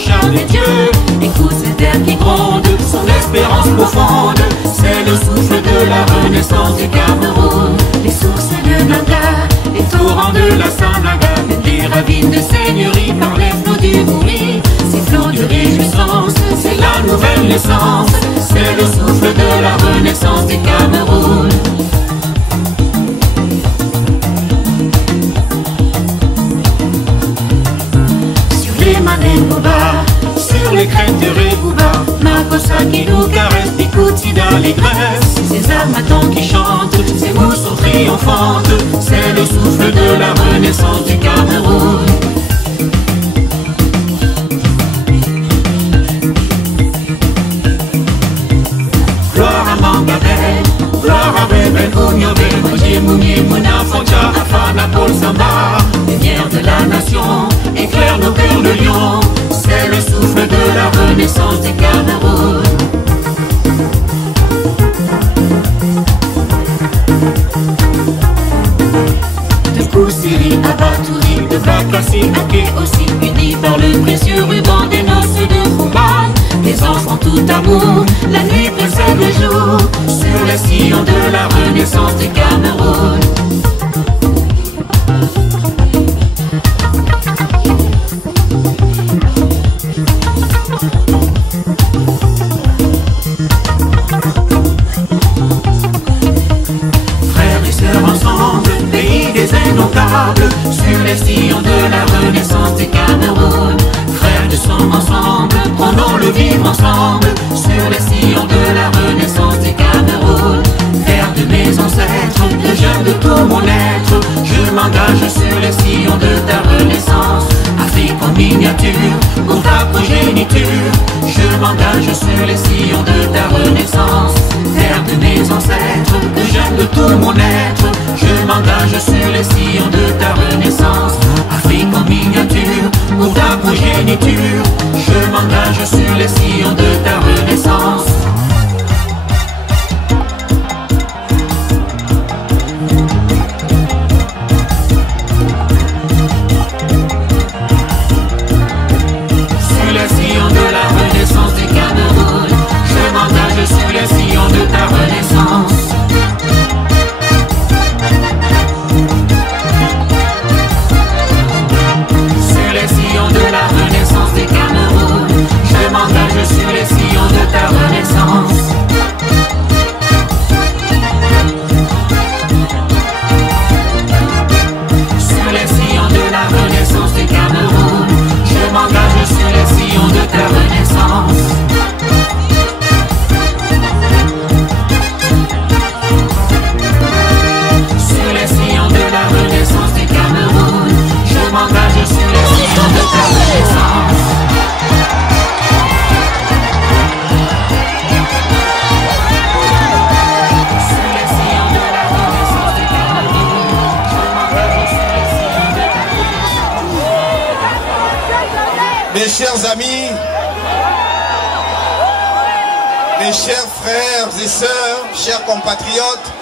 char des dieux. Écoute cette terre qui gronde, son espérance profonde. C'est le souffle de la renaissance du Cameroun. Les sources de Nanga, les torrents de la Sanaga, des ravines de seigneurie parlent l'eau du bruit. Sifflant de réjouissance, c'est la nouvelle naissance. C'est le souffle de la renaissance du Cameroun. Sur les Manengouba, sur les crêtes de Rebouba, Makossa qui nous caresse, Bikouti d'allégresse. Ces armatons qui chantent, ces mots sont triomphantes. C'est le souffle de la renaissance du Cameroun. Gloire à Mangabel, gloire à Bébel, Ounyobe, Mouni, Mouna, Foncha, Afana, Paul Samba. Lumière de la nation, éclaire nos cœurs de lion. C'est le souffle de la renaissance du Cameroun. De Koussiri à Batouri, de Bakassi à Ké aussi, unis par le précieux ruban des noces de Fumba. Les enfants tout amour, la nuit précède le jour, sur les sillons de la renaissance du Cameroun. Frères et sœurs ensemble, pays des indomptables, sur les sillons de la renaissance du Cameroun. Frères de sang ensemble, prenons le vivre ensemble, sur les sillons de la renaissance du Cameroun. Terre de mes ancêtres, que j'aime de tout mon être, je m'engage sur les sillons de ta renaissance. Afrique en miniature, pour ta progéniture, je m'engage sur les sillons de ta renaissance. Terre de mes ancêtres, que j'aime de tout mon être, je m'engage sur les sillons de ta renaissance. Afrique en miniature, pour ta progéniture, je m'engage sur les sillons de ta renaissance. Sur les sillons de la renaissance du Cameroun, je m'engage sur les sillons de ta renaissance. Sur les sillons de la renaissance du Cameroun, je m'engage sur les sillons de ta renaissance. Sur les sillons de la renaissance du Cameroun, je m'engage sur les sillons de ta renaissance. Sur les sillons de la renaissance du Cameroun, je m'engage sur les sillons de ta renaissance. Sur les sillons de la renaissance du Cameroun, je m'engage sur les sillons de ta renaissance. Mes chers amis, mes chers frères et sœurs, chers compatriotes,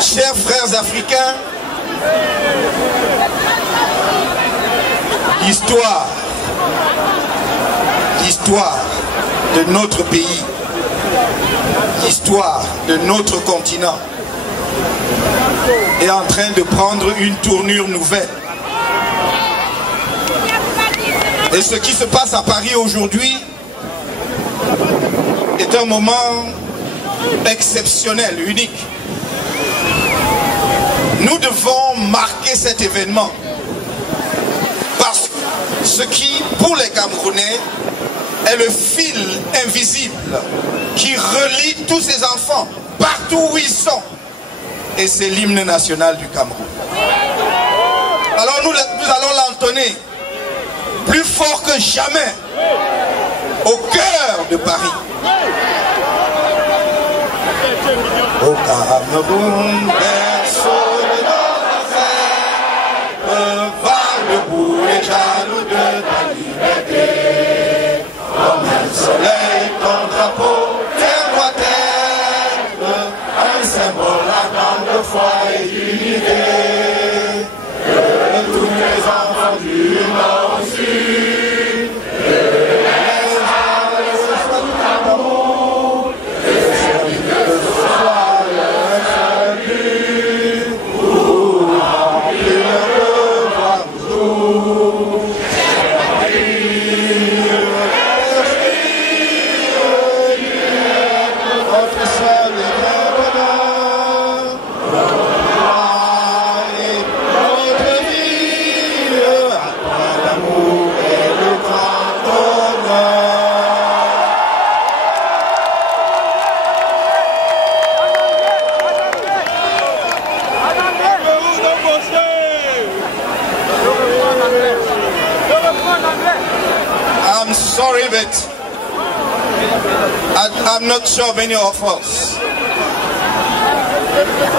chers frères africains, l'histoire de notre pays, l'histoire de notre continent est en train de prendre une tournure nouvelle. Et ce qui se passe à Paris aujourd'hui est un moment exceptionnel, unique. Nous devons marquer cet événement parce que ce qui, pour les Camerounais, est le fil invisible qui relie tous ces enfants partout où ils sont. Et c'est l'hymne national du Cameroun. Alors nous allons l'entonner plus fort que jamais au cœur de Paris. Au Cameroun, personne ne va debout les jaloux de ta liberté. Comme un soleil, ton drapeau, terre doit être un symbole ardent de foi et d'unité. Que tous les enfants du Nord aussi sorry, but I'm not sure many of us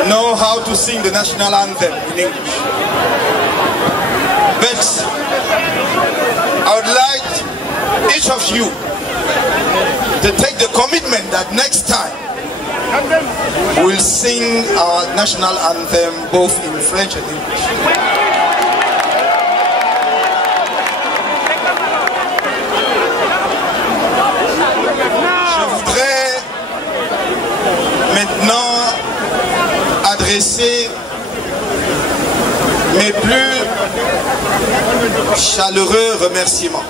know how to sing the national anthem in English. But I would like each of you to take the commitment that next time we'll sing our national anthem both in French and English. Je voudrais maintenant adresser mes plus chaleureux remerciements.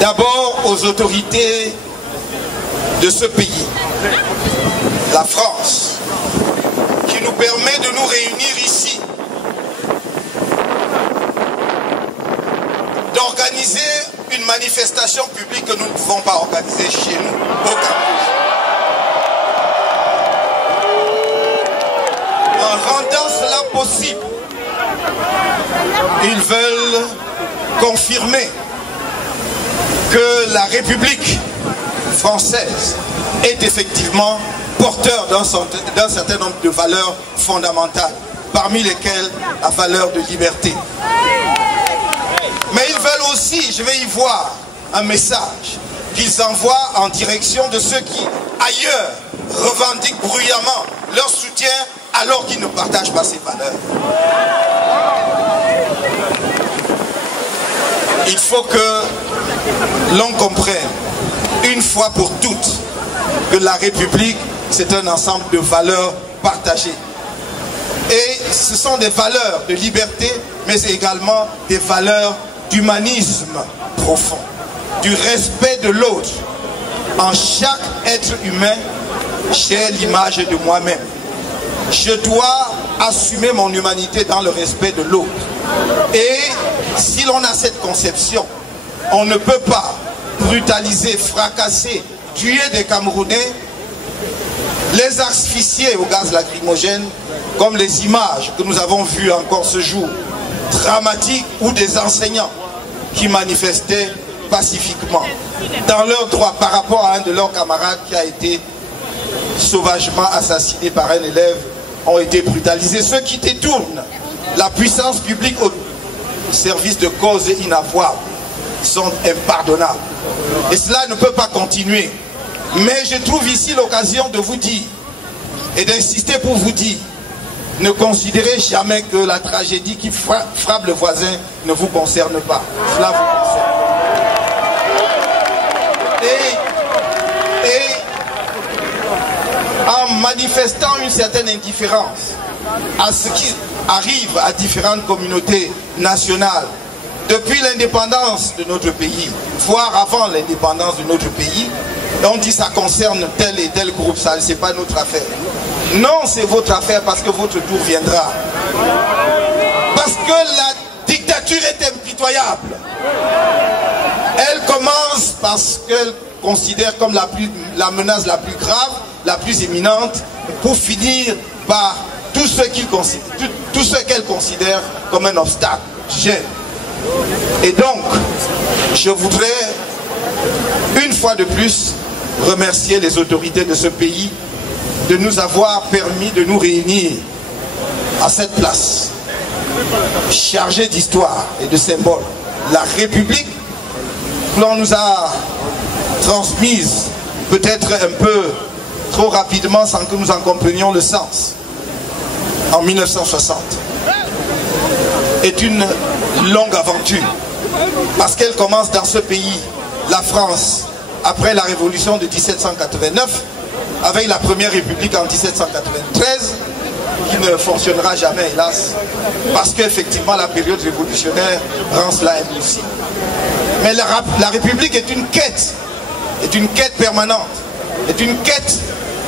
D'abord aux autorités de ce pays, la France, qui nous permet de nous réunir ici, d'organiser une manifestation publique que nous ne pouvons pas organiser chez nous, au Cameroun. En rendant cela possible, ils veulent confirmer que la République française est effectivement porteur d'un certain nombre de valeurs fondamentales, parmi lesquelles la valeur de liberté. Mais ils veulent aussi, je vais y voir, un message qu'ils envoient en direction de ceux qui, ailleurs, revendiquent bruyamment leur soutien alors qu'ils ne partagent pas ces valeurs. Il faut que l'on comprenne, une fois pour toutes, que la République, c'est un ensemble de valeurs partagées. Et ce sont des valeurs de liberté, mais également des valeurs d'humanisme profond, du respect de l'autre. En chaque être humain, j'ai l'image de moi-même. Je dois assumer mon humanité dans le respect de l'autre. Et si l'on a cette conception, on ne peut pas brutaliser, fracasser, tuer des Camerounais, les asphyxier au gaz lacrymogène, comme les images que nous avons vues encore ce jour, dramatiques, où des enseignants qui manifestaient pacifiquement, dans leurs droits, par rapport à un de leurs camarades qui a été sauvagement assassiné par un élève, ont été brutalisés. Ceux qui détournent la puissance publique au service de causes inavouables sont impardonnables. Et cela ne peut pas continuer. Mais je trouve ici l'occasion de vous dire et d'insister pour vous dire, ne considérez jamais que la tragédie qui frappe le voisin ne vous concerne pas. Cela vous concerne. Et en manifestant une certaine indifférence à ce qui arrive à différentes communautés nationales depuis l'indépendance de notre pays, voire avant l'indépendance de notre pays, on dit ça concerne tel et tel groupe, ça c'est pas notre affaire. Non, c'est votre affaire parce que votre tour viendra. Parce que la dictature est impitoyable. Elle commence parce qu'elle considère comme la menace la plus grave, la plus imminente, pour finir par tout ce qu'elle considère comme un obstacle, gêne. Et donc, je voudrais, une fois de plus, remercier les autorités de ce pays de nous avoir permis de nous réunir à cette place chargée d'histoire et de symboles. La République que l'on nous a transmise peut-être un peu trop rapidement sans que nous en comprenions le sens en 1960 est une longue aventure parce qu'elle commence dans ce pays, la France, après la révolution de 1789, avec la première république en 1793, qui ne fonctionnera jamais, hélas, parce qu'effectivement la période révolutionnaire rend cela impossible. Mais la république est une quête permanente, est une quête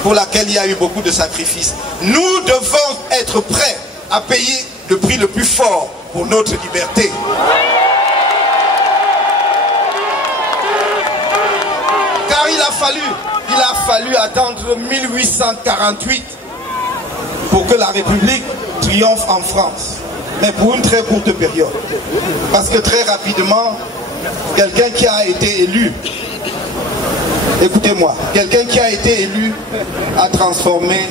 pour laquelle il y a eu beaucoup de sacrifices. Nous devons être prêts à payer le prix le plus fort pour notre liberté. Car il a fallu attendre 1848 pour que la République triomphe en France. Mais pour une très courte période. Parce que très rapidement, quelqu'un qui a été élu, écoutez-moi, quelqu'un qui a été élu a transformé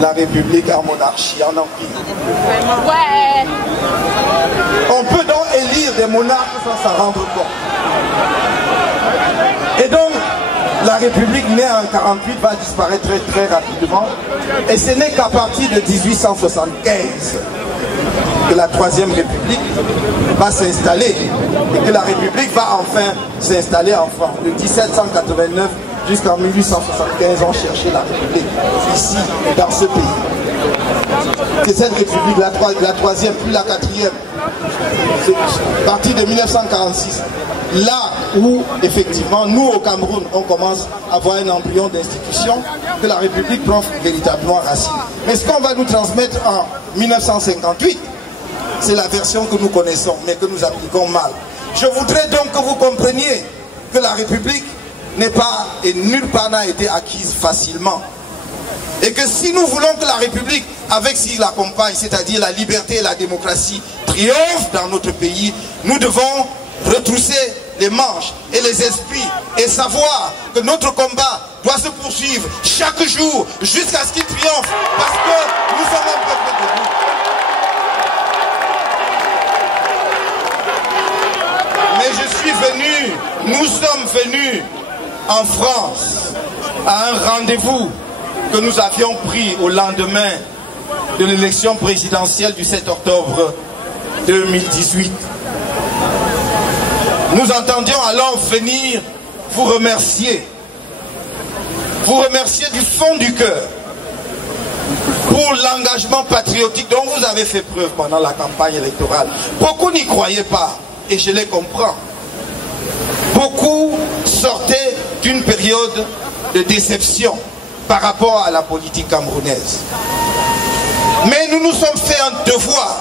la République en monarchie, en empire. Ouais. On peut donc élire des monarques sans s'en rendre compte. Et donc, la République née en 1948 va disparaître très, très rapidement. Et ce n'est qu'à partir de 1875 que la Troisième République va s'installer et que la République va enfin s'installer en France. De 1789 jusqu'en 1875, on cherchait la République ici, dans ce pays. C'est cette République, la troisième, puis la quatrième. C'est à partir de 1946. Là où, effectivement, nous au Cameroun, on commence à avoir un embryon d'institution, que la République prend véritablement racine. Mais ce qu'on va nous transmettre en 1958, c'est la version que nous connaissons, mais que nous appliquons mal. Je voudrais donc que vous compreniez que la République n'est pas, et nulle part n'a été acquise facilement. Et que si nous voulons que la République, avec ce qui l'accompagne, c'est-à-dire la liberté et la démocratie, triomphe dans notre pays, nous devons retrousser les manches et les esprits et savoir que notre combat doit se poursuivre chaque jour jusqu'à ce qu'il triomphe, parce que nous sommes un peuple debout. Mais je suis venu, nous sommes venus en France à un rendez-vous que nous avions pris au lendemain de l'élection présidentielle du 7 octobre 2018. Nous entendions alors venir vous remercier du fond du cœur pour l'engagement patriotique dont vous avez fait preuve pendant la campagne électorale. Beaucoup n'y croyaient pas, et je les comprends. Beaucoup sortaient d'une période de déception par rapport à la politique camerounaise. Mais nous nous sommes fait un devoir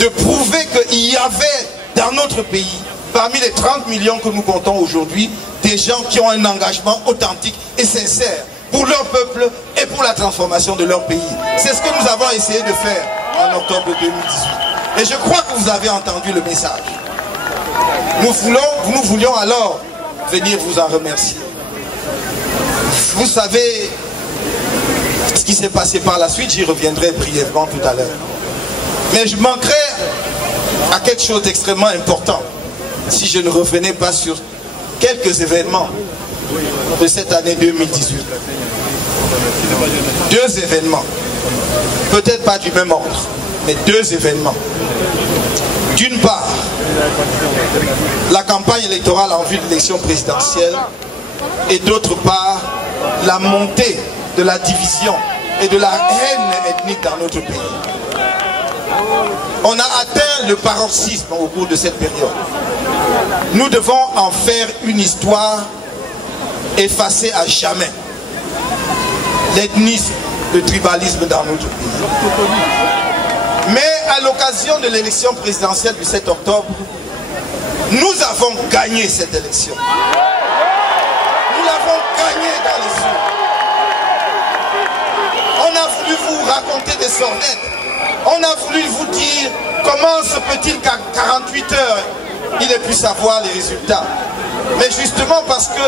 de prouver qu'il y avait dans notre pays, parmi les 30 millions que nous comptons aujourd'hui, des gens qui ont un engagement authentique et sincère pour leur peuple et pour la transformation de leur pays. C'est ce que nous avons essayé de faire en octobre 2018. Et je crois que vous avez entendu le message. Nous voulions alors venir vous en remercier. Vous savez ce qui s'est passé par la suite, j'y reviendrai brièvement tout à l'heure. Mais je manquerais à quelque chose d'extrêmement important si je ne revenais pas sur quelques événements de cette année 2018. Deux événements, peut-être pas du même ordre, mais deux événements. D'une part, la campagne électorale en vue de l'élection présidentielle, et d'autre part, la montée de la division et de la haine ethnique dans notre pays. On a atteint le paroxysme au cours de cette période. Nous devons en faire une histoire effacée à jamais. L'ethnisme, le tribalisme dans notre pays. Mais à l'occasion de l'élection présidentielle du 7 octobre, nous avons gagné cette élection. Nous l'avons gagnée dans les urnes. On a voulu vous raconter des sornettes. On a voulu vous dire comment se peut-il qu'à 48 heures, il ait pu savoir les résultats. Mais justement parce que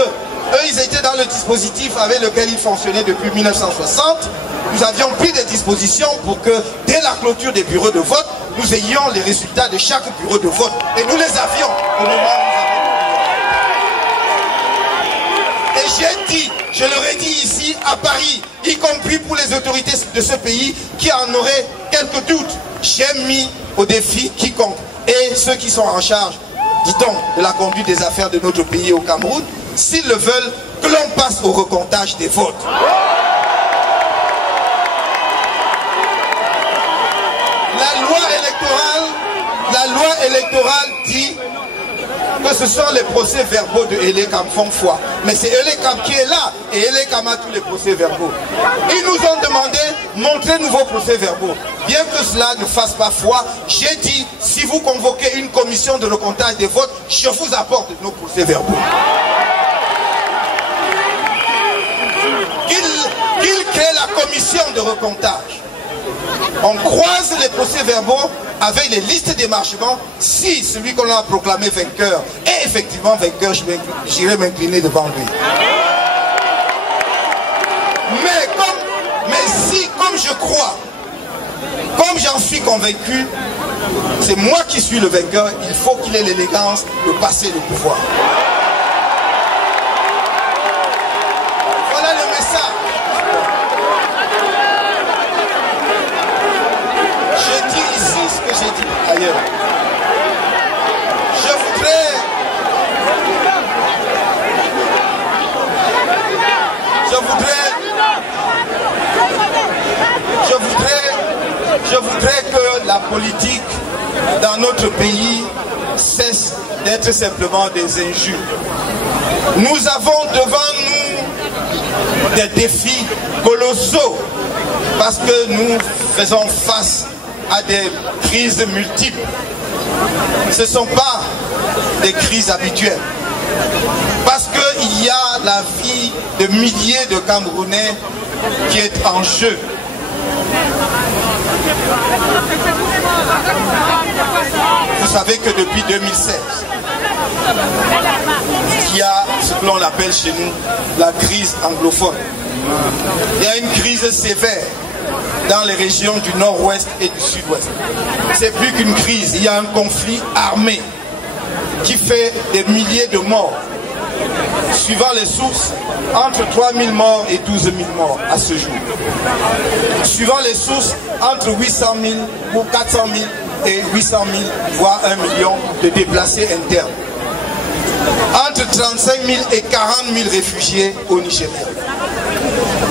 eux, ils étaient dans le dispositif avec lequel ils fonctionnaient depuis 1960. Nous avions pris des dispositions pour que, dès la clôture des bureaux de vote, nous ayons les résultats de chaque bureau de vote. Et nous les avions au moment où nous avons... Et j'ai dit, je leur ai dit ici, à Paris, y compris pour les autorités de ce pays qui en auraient quelques doutes, j'ai mis au défi quiconque. Et ceux qui sont en charge, dit-on, de la conduite des affaires de notre pays au Cameroun, s'ils le veulent, que l'on passe au recomptage des votes. La loi électorale dit que ce sont les procès-verbaux de Elekam font foi. Mais c'est Elekam qui est là et Elekam a tous les procès-verbaux. Ils nous ont demandé, montrez-nous vos procès-verbaux. Bien que cela ne fasse pas foi, j'ai dit, si vous convoquez une commission de recomptage des votes, je vous apporte nos procès-verbaux. Qu'il crée la commission de recomptage. On croise les procès-verbaux avec les listes d'émarchement, si celui qu'on a proclamé vainqueur est effectivement vainqueur, j'irai m'incliner devant lui. Mais si, comme je crois, comme j'en suis convaincu, c'est moi qui suis le vainqueur, il faut qu'il ait l'élégance de passer le pouvoir. Voilà le message. Je dis ici ce que j'ai dit ailleurs. Je voudrais que la politique dans notre pays cesse d'être simplement des injures. Nous avons devant nous des défis colossaux parce que nous faisons face à des crises multiples. Ce ne sont pas des crises habituelles. Parce qu'il y a la vie de milliers de Camerounais qui est en jeu. Vous savez que depuis 2016, il y a ce que l'on appelle chez nous la crise anglophone. Il y a une crise sévère dans les régions du nord-ouest et du sud-ouest. C'est plus qu'une crise, il y a un conflit armé qui fait des milliers de morts. Suivant les sources, entre 3 000 morts et 12 000 morts à ce jour. Suivant les sources, entre 800 000 ou 400 000 et 800 000, voire 1 million de déplacés internes. Entre 35 000 et 40 000 réfugiés au Nigeria.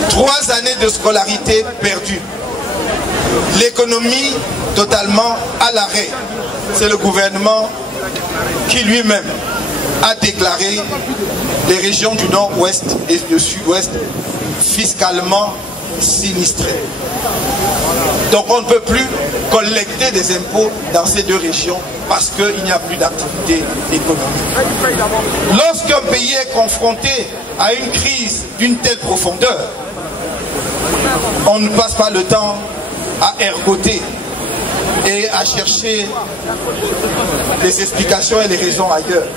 3 années de scolarité perdues. L'économie totalement à l'arrêt. C'est le gouvernement qui lui-même a déclaré les régions du nord-ouest et du sud-ouest fiscalement sinistrées. Donc on ne peut plus collecter des impôts dans ces deux régions parce qu'il n'y a plus d'activité économique. Lorsqu'un pays est confronté à une crise d'une telle profondeur, on ne passe pas le temps à ergoter et à chercher les explications et les raisons ailleurs.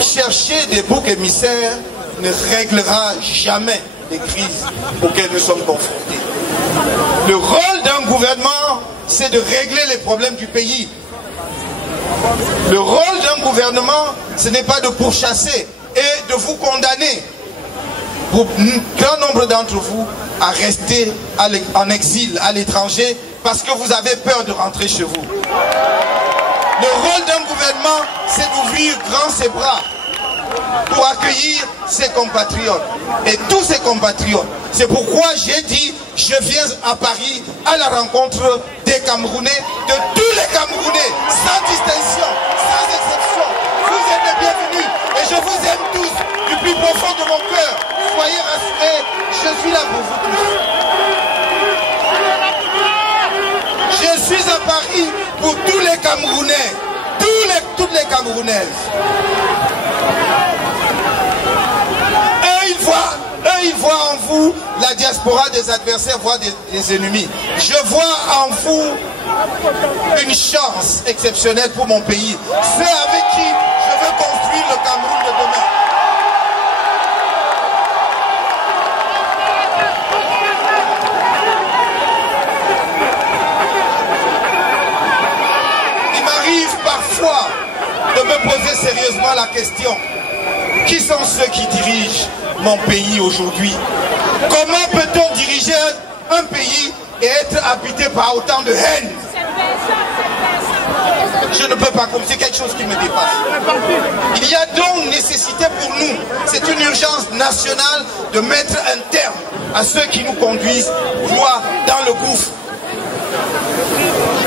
Chercher des boucs émissaires ne réglera jamais les crises auxquelles nous sommes confrontés. Le rôle d'un gouvernement, c'est de régler les problèmes du pays. Le rôle d'un gouvernement, ce n'est pas de pourchasser et de vous condamner, pour un grand nombre d'entre vous, à rester en exil à l'étranger parce que vous avez peur de rentrer chez vous. Le rôle d'un gouvernement, c'est d'ouvrir grand ses bras pour accueillir ses compatriotes. Et tous ses compatriotes. C'est pourquoi j'ai dit, je viens à Paris à la rencontre des Camerounais, de tous les Camerounais, sans distinction, sans exception. Vous êtes les bienvenus et je vous aime tous du plus profond de mon cœur. Soyez rassurés, je suis là pour vous tous. Je suis à Paris pour tous les Camerounais, toutes les Camerounaises. Eux, ils voient en vous la diaspora des adversaires, voire des ennemis. Je vois en vous une chance exceptionnelle pour mon pays. Ceux avec qui je veux construire le Cameroun de demain. Parfois de me poser sérieusement la question: qui sont ceux qui dirigent mon pays aujourd'hui? Comment peut-on diriger un pays et être habité par autant de haine? Je ne peux pas, comme c'est quelque chose qui me dépasse. Il y a donc nécessité pour nous, c'est une urgence nationale, de mettre un terme à ceux qui nous conduisent droit dans le gouffre.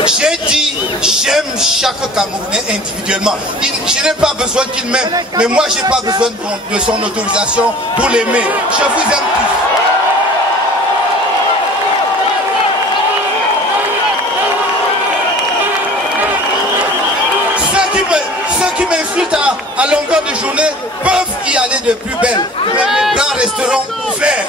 J'ai dit, j'aime chaque Camerounais individuellement. Je n'ai pas besoin qu'il m'aime, mais moi j'ai pas besoin de son autorisation pour l'aimer. Je vous aime tous. Ceux qui m'insultent à longueur de journée peuvent y aller de plus belle, mais mes bras resteront ouverts.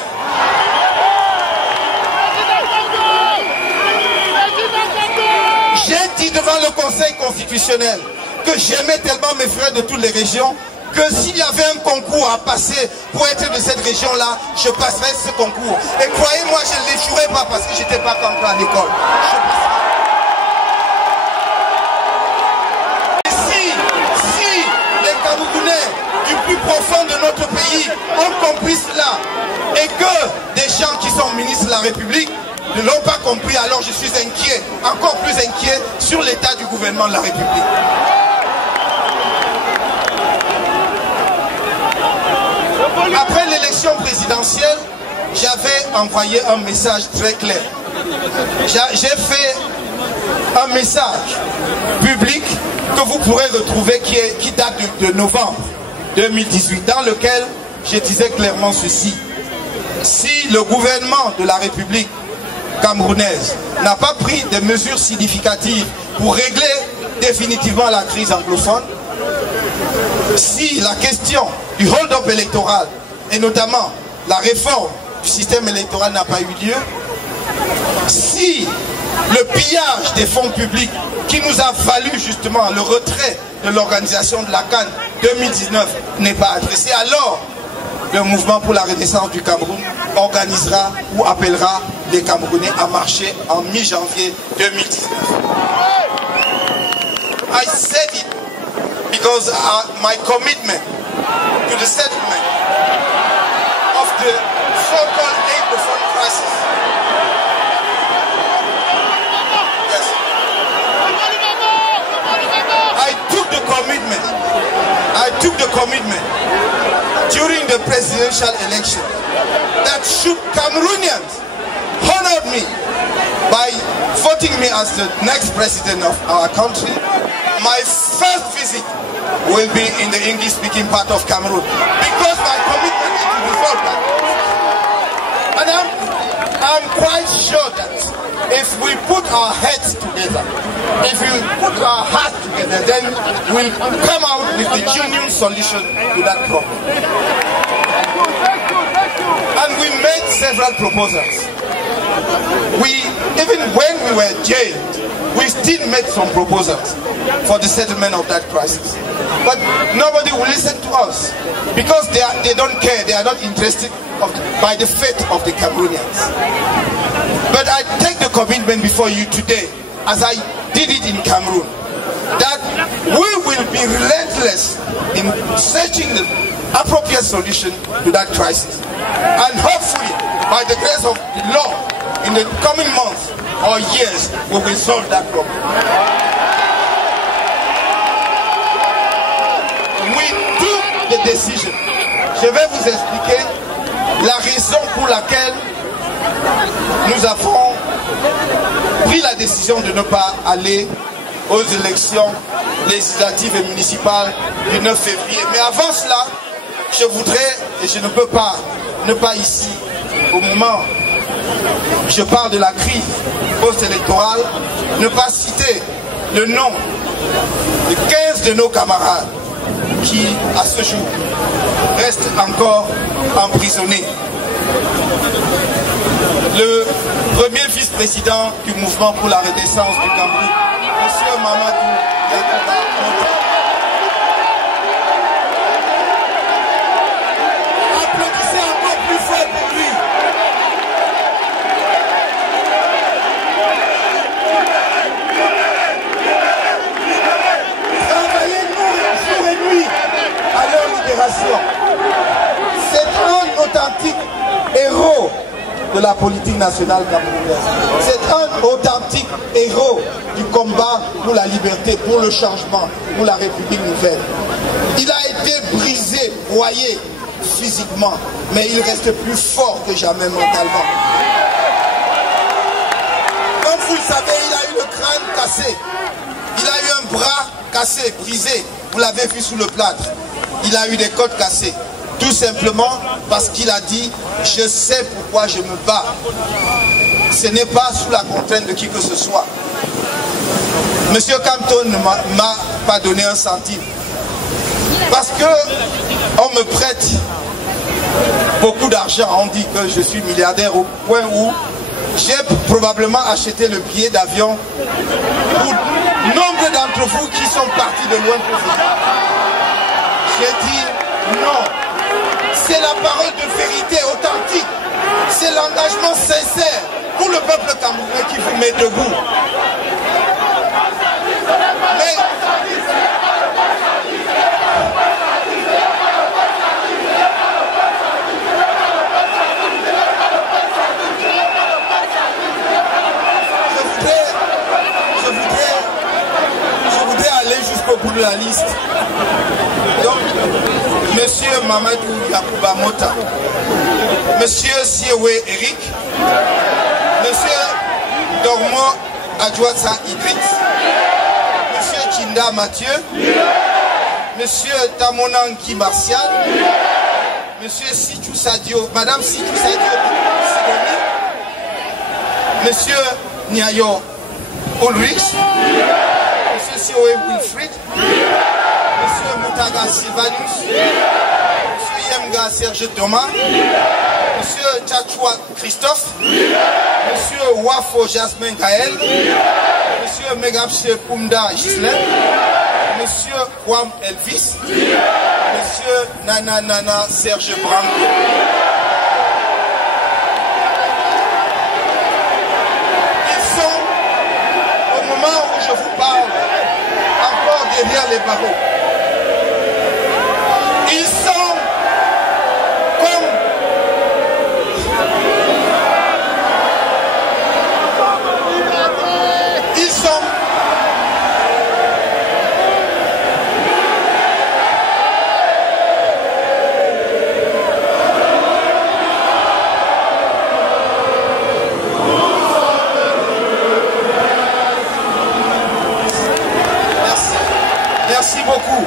J'ai dit devant le Conseil constitutionnel que j'aimais tellement mes frères de toutes les régions que s'il y avait un concours à passer pour être de cette région-là, je passerais ce concours. Et croyez-moi, je ne l'échouerais pas parce que je n'étais pas campé à l'école. Si les Camerounais du plus profond de notre pays ont compris cela et que des gens qui sont ministres de la République ne l'ont pas compris, alors je suis inquiet, encore plus inquiet sur l'état du gouvernement de la République. Après l'élection présidentielle, j'avais envoyé un message très clair. J'ai fait un message public que vous pourrez retrouver qui date de novembre 2018, dans lequel je disais clairement ceci. Si le gouvernement de la République camerounaise n'a pas pris des mesures significatives pour régler définitivement la crise anglophone, si la question du hold-up électoral et notamment la réforme du système électoral n'a pas eu lieu, si le pillage des fonds publics qui nous a valu justement le retrait de l'organisation de la CAN 2019 n'est pas adressé, alors le mouvement pour la renaissance du Cameroun organisera ou appellera les Camerounais à marcher en mi-janvier 2019. I said it because my commitment to the settlement of the so-called Anglophone crisis. Yes. I took the commitment during the presidential election that should Cameroonians honor me by voting me as the next president of our country, my first visit will be in the English-speaking part of Cameroon because my commitment is to resolve that. And I'm quite sure that if we put our heads together, if we put our hearts together, then we'll come out with the genuine solution to that problem. And we made several proposals. Even when we were jailed, we still made some proposals for the settlement of that crisis. But nobody will listen to us because they don't care, they are not interested by the fate of the Cameroonians. But I take the commitment before you today, as I did it in Cameroon, that we will be relentless in searching the appropriate solution to that crisis. And hopefully, by the grace of the Lord, in the coming months or years, we will solve that problem. We took the decision. Je vais vous expliquer la raison pour laquelle nous avons pris la décision de ne pas aller aux élections législatives et municipales du 9 février. Mais avant cela, je voudrais, et je ne peux pas, ne pas ici, au moment où je parle de la crise post-électorale, ne pas citer le nom de 15 de nos camarades qui, à ce jour, restent encore emprisonnés. Le premier vice-président du mouvement pour la renaissance du Cameroun, M. Mamadou Yakuba Monta. Applaudissez encore plus fort pour lui. Travaillez jour et nuit à leur libération. C'est un authentique héros de la politique nationale camerounaise. C'est un authentique héros du combat pour la liberté, pour le changement, pour la République nouvelle. Il a été brisé, broyé physiquement, mais il reste plus fort que jamais mentalement. Comme vous le savez, il a eu le crâne cassé. Il a eu un bras cassé, brisé. Vous l'avez vu sous le plâtre. Il a eu des côtes cassées. Tout simplement parce qu'il a dit « Je sais pourquoi je me bats ». Ce n'est pas sous la contrainte de qui que ce soit. Monsieur Campton ne m'a pas donné un centime. Parce que on me prête beaucoup d'argent. On dit que je suis milliardaire au point où j'ai probablement acheté le billet d'avion pour non d'entre vous qui sont partis de loin pour vous. J'ai dit non. C'est la parole de vérité authentique. C'est l'engagement sincère pour le peuple camerounais qui vous met debout. Mais je voudrais aller jusqu'au bout de la liste. Donc, Monsieur Mamadou Yakouba Mota, Monsieur Siewe Eric, Monsieur Dormo Adjouatsa Idriss, Monsieur Chinda Mathieu, Monsieur Tamonanki Martial, Monsieur Sichou Sadio, Madame Sichou Sadio Sidomi, Monsieur Niayo Ulrich, Monsieur Siowe Wilfried, Monsieur Moutaga Sylvanus, Monsieur Yemga Serge Thomas, Monsieur Tchatchoua Christophe, Monsieur Wafo Jasmin Gaël, Monsieur Megapche Pumda Gislain, Monsieur Kwam Elvis, Monsieur Nana Serge Branco. Ils sont, au moment où je vous parle, encore derrière les barreaux. Ils sont comme Merci beaucoup.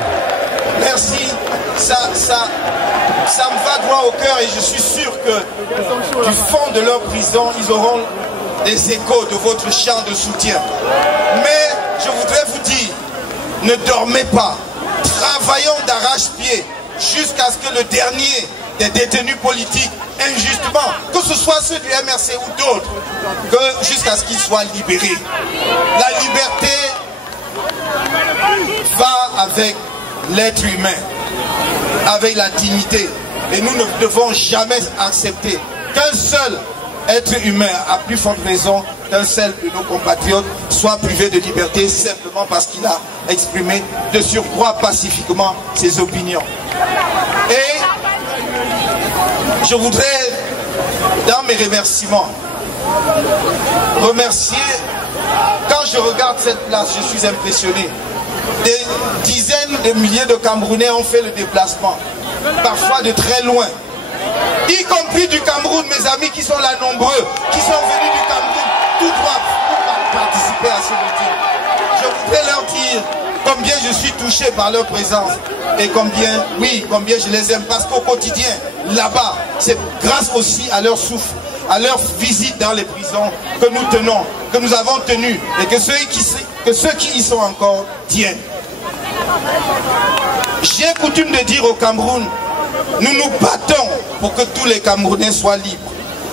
Merci. Ça me va droit au cœur et je suis sûr que du fond de leur prison, ils auront des échos de votre chant de soutien. Mais je voudrais vous dire, ne dormez pas. Travaillons d'arrache-pied jusqu'à ce que le dernier des détenus politiques, injustement, que ce soit ceux du MRC ou d'autres, que jusqu'à ce qu'ils soient libérés. La liberté va avec l'être humain, avec la dignité. Et nous ne devons jamais accepter qu'un seul être humain, à plus forte raison qu'un seul de nos compatriotes, soit privé de liberté simplement parce qu'il a exprimé de surcroît pacifiquement ses opinions. Et je voudrais, dans mes remerciements, remercier, quand je regarde cette place, je suis impressionné. Des dizaines de milliers de Camerounais ont fait le déplacement, parfois de très loin, y compris du Cameroun, mes amis qui sont là nombreux, qui sont venus du Cameroun tout droit pour participer à ce meeting. Je voudrais leur dire combien je suis touché par leur présence et combien, oui, combien je les aime, parce qu'au quotidien, là-bas, c'est grâce aussi à leur souffle, à leur visite dans les prisons que nous tenons, que nous avons tenu et que ceux qui y sont encore tiennent. J'ai coutume de dire au Cameroun, nous nous battons pour que tous les Camerounais soient libres.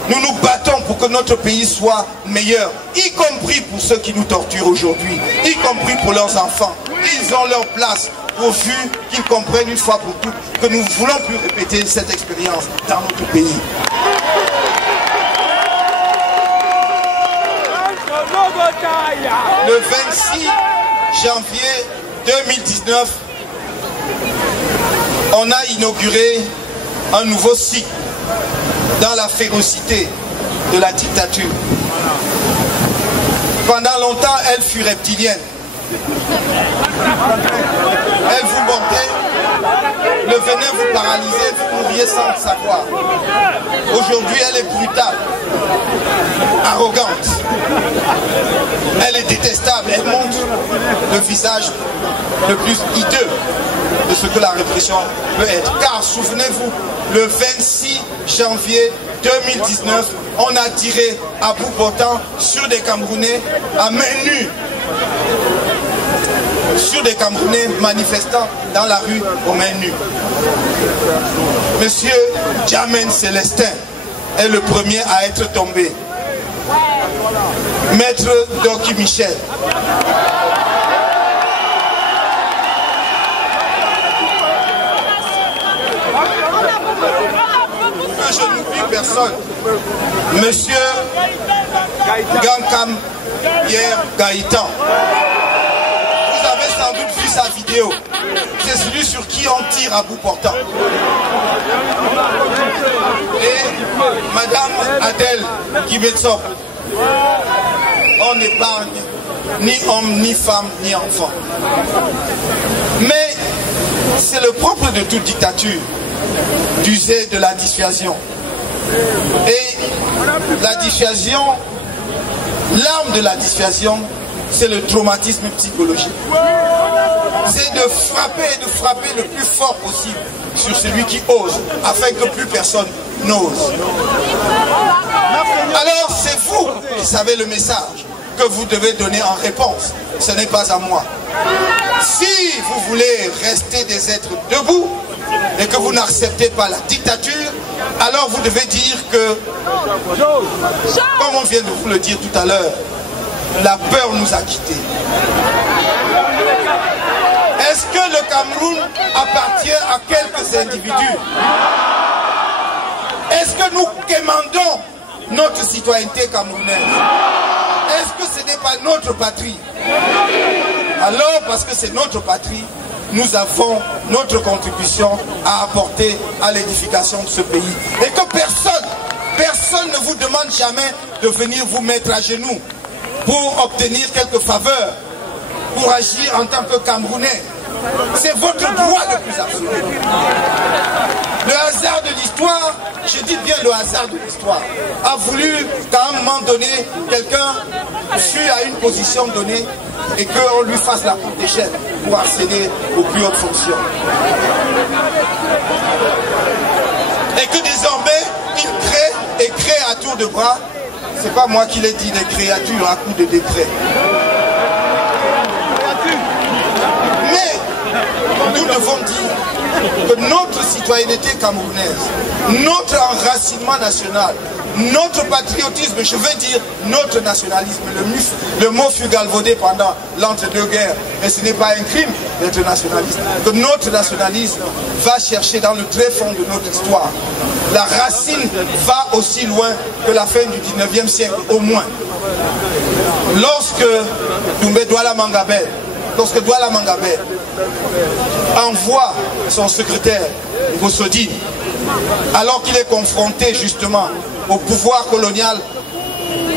Nous nous battons pour que notre pays soit meilleur, y compris pour ceux qui nous torturent aujourd'hui, y compris pour leurs enfants. Ils ont leur place, pourvu qu'ils comprennent une fois pour toutes que nous ne voulons plus répéter cette expérience dans notre pays. Le 26 janvier 2019, on a inauguré un nouveau cycle dans la férocité de la dictature. Pendant longtemps, elle fut reptilienne. Elle vous mordait, le venin vous paralysait, vous mouriez sans le savoir. Aujourd'hui, elle est brutale, arrogante. Elle est détestable, elle montre le visage le plus hideux de ce que la répression peut être. Car souvenez-vous, le 26 janvier 2019, on a tiré à bout portant sur des Camerounais à main nue, sur des Camerounais manifestant dans la rue aux mains nues. Monsieur Djamène Célestin est le premier à être tombé. Maître Doki Michel personne, Monsieur Gankam Pierre Gaëtan. Vous avez sans doute vu sa vidéo. C'est celui sur qui on tire à bout portant. Et Madame Adèle Kibetsop, on n'épargne ni homme, ni femme, ni enfant. Mais c'est le propre de toute dictature d'user de la dissuasion. Et la dissuasion, l'arme de la dissuasion, c'est le traumatisme psychologique. C'est de frapper le plus fort possible sur celui qui ose, afin que plus personne n'ose. Alors c'est vous qui savez le message que vous devez donner en réponse. Ce n'est pas à moi. Si vous voulez rester des êtres debout et que vous n'acceptez pas la dictature, alors vous devez dire que, comme on vient de vous le dire tout à l'heure, la peur nous a quittés. Est-ce que le Cameroun appartient à quelques individus? Est-ce que nous quémandons notre citoyenneté camerounaise? Est-ce que ce n'est pas notre patrie? Alors, parce que c'est notre patrie, nous avons notre contribution à apporter à l'édification de ce pays. Et que personne ne vous demande jamais de venir vous mettre à genoux pour obtenir quelques faveurs, pour agir en tant que Camerounais. C'est votre droit le plus absolu. Le hasard de l'histoire, je dis bien le hasard de l'histoire, a voulu qu'à un moment donné, quelqu'un fût à une position donnée et qu'on lui fasse la courte échelle pour accéder aux plus hautes fonctions. Et que désormais, il crée à tour de bras, c'est pas moi qui l'ai dit, des créatures à coup de décret. Nous devons dire que notre citoyenneté camerounaise, notre enracinement national, notre patriotisme, je veux dire notre nationalisme, le mot fut galvaudé pendant l'entre-deux-guerres, mais ce n'est pas un crime d'être nationaliste, que notre nationalisme va chercher dans le tréfonds de notre histoire. La racine va aussi loin que la fin du 19e siècle, au moins. Lorsque Douala Mangabé envoie son secrétaire Gossodi, alors qu'il est confronté justement au pouvoir colonial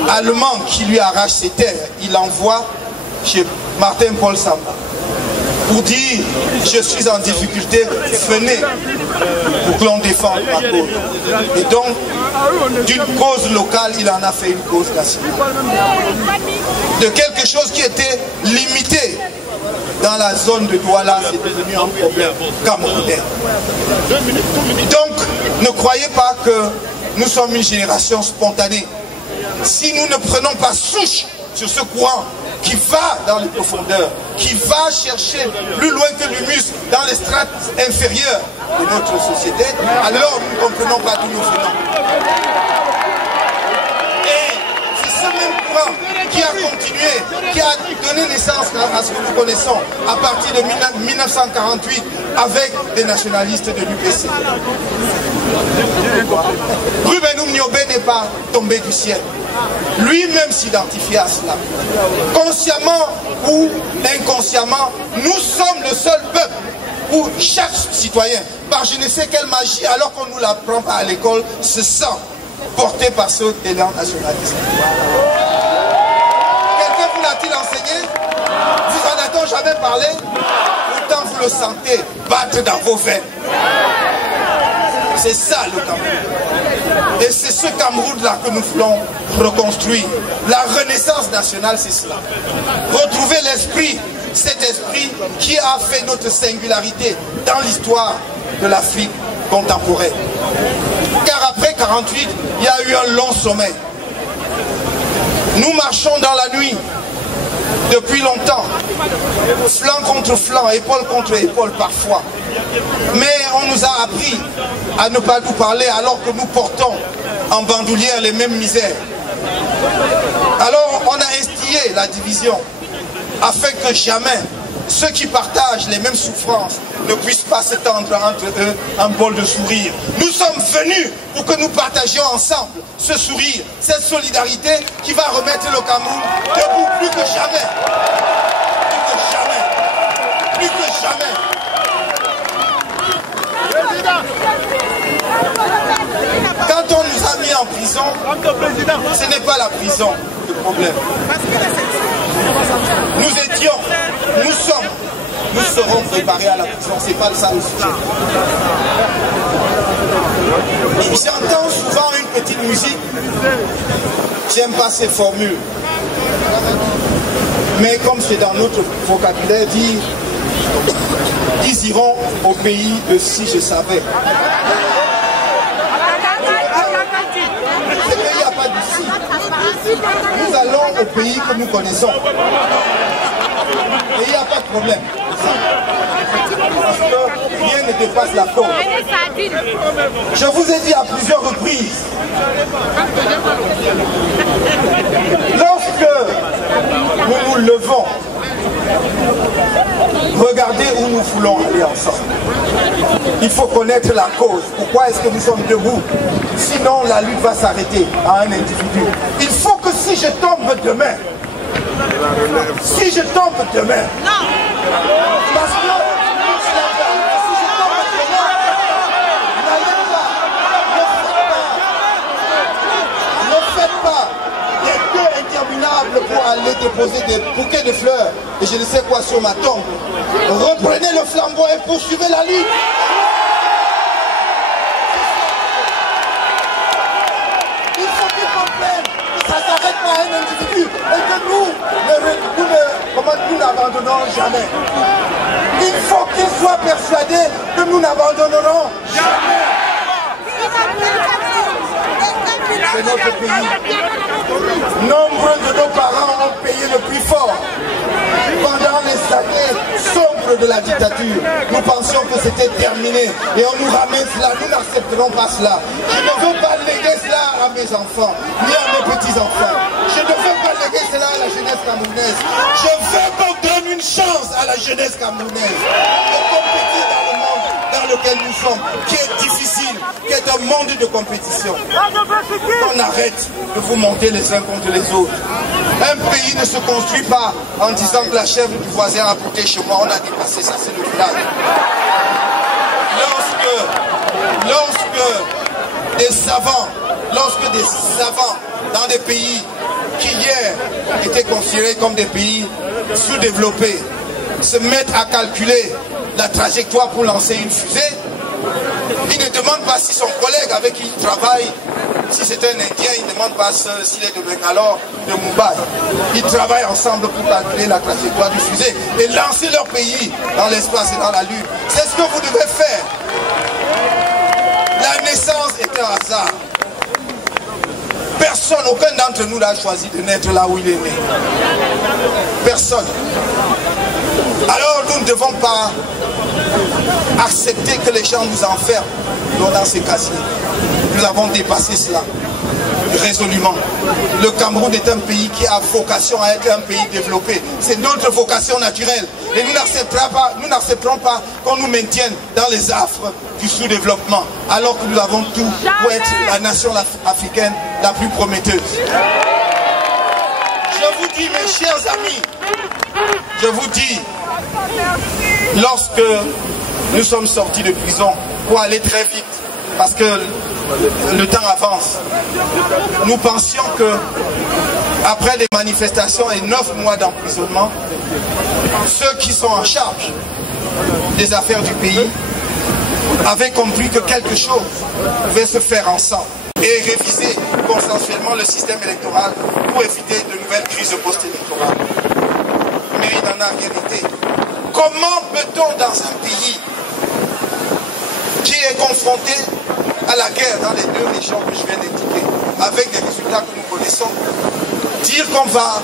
allemand qui lui arrache ses terres, il envoie chez Martin Paul Samba pour dire: je suis en difficulté, venez pour que l'on défende ma cause. Et donc, d'une cause locale, il en a fait une cause nationale. De quelque chose qui était limité dans la zone de Douala, c'est devenu un problème camerounais. Donc, ne croyez pas que nous sommes une génération spontanée. Si nous ne prenons pas souche sur ce courant qui va dans les profondeurs, qui va chercher plus loin que l'humus dans les strates inférieures de notre société, alors nous ne comprenons pas d'où nous venons. Et c'est ce même courant qui a continué, qui a donné naissance à ce que nous connaissons à partir de 1948 avec des nationalistes de l'UPC. Ruben Oumniobé n'est pas tombé du ciel. Lui-même s'identifiait à cela. Consciemment ou inconsciemment, nous sommes le seul peuple où chaque citoyen, par je ne sais quelle magie, alors qu'on ne nous l'apprend pas à l'école, se sent porté par ce élan nationaliste. Quelqu'un vous l'a-t-il enseigné? Vous en a-t-on jamais parlé? Pourtant vous le sentez battre dans vos veines. C'est ça le Cameroun. Et c'est ce Cameroun-là que nous voulons reconstruire. La renaissance nationale, c'est cela. Retrouver l'esprit, cet esprit qui a fait notre singularité dans l'histoire de l'Afrique contemporaine. Car après 48, il y a eu un long sommeil. Nous marchons dans la nuit depuis longtemps, flanc contre flanc, épaule contre épaule parfois. Mais on nous a appris à ne pas nous parler alors que nous portons en bandoulière les mêmes misères. Alors on a instillé la division afin que jamais ceux qui partagent les mêmes souffrances ne puissent pas s'étendre entre eux un bol de sourire. Nous sommes venus pour que nous partagions ensemble ce sourire, cette solidarité qui va remettre le Cameroun debout plus que jamais. Plus que jamais. Plus que jamais. Quand on nous a mis en prison, ce n'est pas la prison le problème. Nous serons préparés à la prison, c'est pas ça le sujet. J'entends souvent une petite musique, j'aime pas ces formules. Mais comme c'est dans notre vocabulaire, dire ils iront au pays de si je savais. C'est qu'il n'y a pas d'ici. Nous allons au pays que nous connaissons. Et il n'y a pas de problème. Parce que rien ne dépasse la cause. Je vous ai dit à plusieurs reprises, lorsque nous nous levons, regardez où nous voulons aller ensemble. Il faut connaître la cause. Pourquoi est-ce que nous sommes debout? Sinon la lutte va s'arrêter à un individu. Il faut que si je tombe demain, parce que si je tombe demain, ne faites pas des queues interminables pour aller déposer des bouquets de fleurs et je ne sais quoi sur ma tombe. Reprenez le flambeau et poursuivez la lutte. Il faut qu'ils comprennent que ça ne s'arrête pas à un individu et que nous n'abandonnons jamais. Il faut qu'ils soient persuadés que nous n'abandonnerons jamais. C'est notre pays. Nombreux de nos parents ont payé le prix fort. Pendant les années sombres de la dictature, nous pensions que c'était terminé et on nous ramène cela. Nous n'accepterons pas cela. Je ne veux pas léguer cela à mes enfants, ni à mes petits-enfants. Je ne veux pas léguer cela à la jeunesse camerounaise. Je veux qu'on donne une chance à la jeunesse camerounaise de compétir dans le monde dans lequel nous sommes, qui est difficile, qui est un monde de compétition. On arrête de vous monter les uns contre les autres. Un pays ne se construit pas en disant que la chèvre du voisin a poussé chez moi, on a dépassé ça, c'est le village. Lorsque des savants dans des pays qui hier étaient considérés comme des pays sous-développés se mettent à calculer la trajectoire pour lancer une fusée, il ne demande pas si son collègue avec qui il travaille, si c'est un Indien, il ne demande pas s'il est de Bangalore ou de Mumbai. Ils travaillent ensemble pour calculer la trajectoire du fusée et lancer leur pays dans l'espace et dans la lune. C'est ce que vous devez faire. La naissance est un hasard. Personne, aucun d'entre nous n'a choisi de naître là où il est né. Personne. Alors nous ne devons pas accepter que les gens nous enferment dans ces casiers. Nous avons dépassé cela résolument. Le Cameroun est un pays qui a vocation à être un pays développé. C'est notre vocation naturelle. Et nous n'accepterons pas qu'on nous maintienne dans les affres du sous-développement, alors que nous avons tout pour être la nation africaine la plus prometteuse. Je vous dis, mes chers amis, je vous dis, lorsque nous sommes sortis de prison pour aller très vite, parce que le temps avance, nous pensions que après des manifestations et 9 mois d'emprisonnement, ceux qui sont en charge des affaires du pays avaient compris que quelque chose pouvait se faire ensemble et réviser consensuellement le système électoral pour éviter de nouvelles crises post-électorales. Mais il n'en a rien été. Comment peut-on dans un pays qui est confronté à la guerre dans les 2 régions que je viens d'indiquer, avec des résultats que nous connaissons, dire qu'on va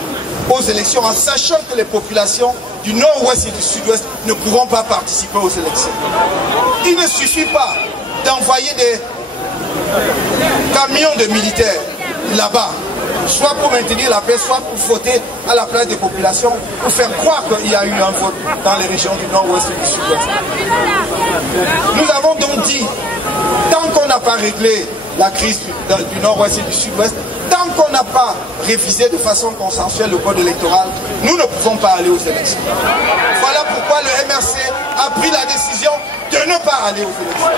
aux élections en sachant que les populations du nord-ouest et du sud-ouest ne pourront pas participer aux élections? Il ne suffit pas d'envoyer des camions de militaires là-bas soit pour maintenir la paix, soit pour voter à la place des populations, pour faire croire qu'il y a eu un vote dans les régions du nord-ouest et du sud-ouest. Nous avons donc dit, tant qu'on n'a pas réglé la crise du nord-ouest et du sud-ouest, tant qu'on n'a pas révisé de façon consensuelle le code électoral, nous ne pouvons pas aller aux élections. Voilà pourquoi le MRC a pris la décision de ne pas aller aux élections.